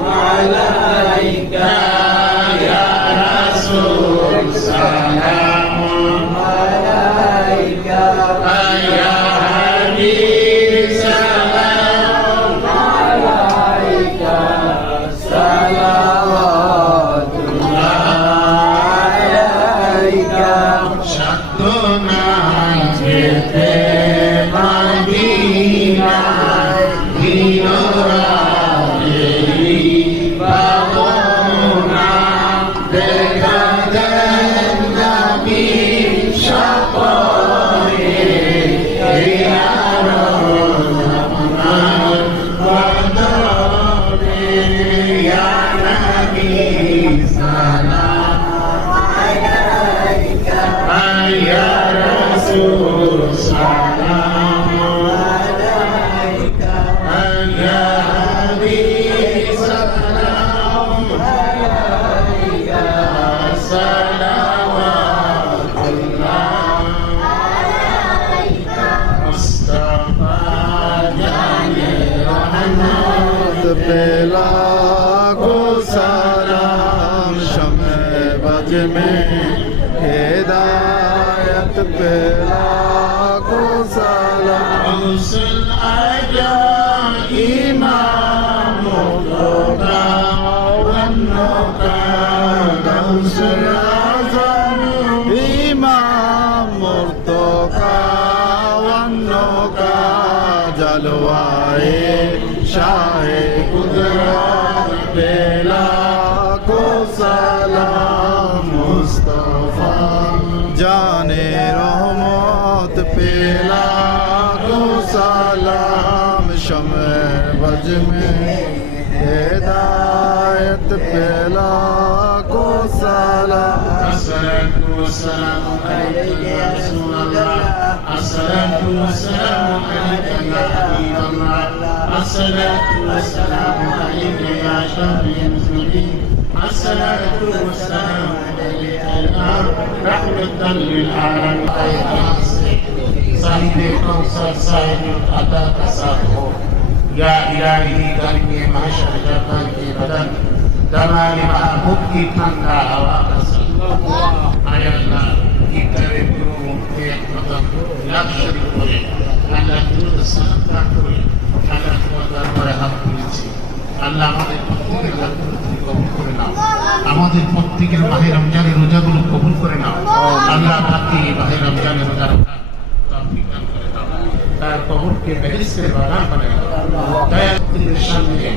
আলাইকা ইয়া রাসূল সালামুন আলাইকা ইয়া হাবিব সালামুন আলাইকা সালাওয়াতুল্লাহ আলাইকা সাধনা যেতে মদিনায় দিনরাতেরি ভাবনা দেখা দেন নবী স্বপ্নে আমার বদনে ইয়া নবী সালাম আলাইকা ইয়া রাসূল সালাম আলাইকা ইয়া হাবিব সালাম আলাইকা সালাওয়াতুল্লাহ আলাইকা মুস্তাফা জানে রহমত बेला को सलाम शमे बज में हिदायत बेला को सलाम रसूल आजा इमाम होगा वन्नो का रसूल आजम इमाम मुर्तो का वन्नो का जलवाए शाहे कुदरत बेला को सलाम मुस्तफा जाने रहमत पेला को सलाम शमे बज में हिदायत पेला को सलाम الصلاة والسلام عليك يا رسول الله الصلاة والسلام عليك يا حبيب الله الصلاة والسلام عليك يا شافي المسلمين الصلاة والسلام عليك يا رحمة للعالمين صاحب الكوثر صاحب العطاء كساته يا إلهي كريم محشر جبان کی بدن دماغ محبوب کی ٹھنڈا ہوا کا آیا اللہ کی کرے گرو ایک مطلب لا شریک کرے اللہ درود سلام پاک کرے اللہ তোমার দরবারে হাত তুলেছি আল্লাহ আমাদের প্রত্যেকের দরবারে কবুল করে নাও আমাদের প্রত্যেকের মাহে রমজানের রোজাগুলো কবুল করে নাও আল্লাহ বাকি মাহে রমজানের রোজা রাখা তৌফিক দান করে দাও তার কবরকে বেহেশতের বাগান বানায় দাও দয়ার সামনে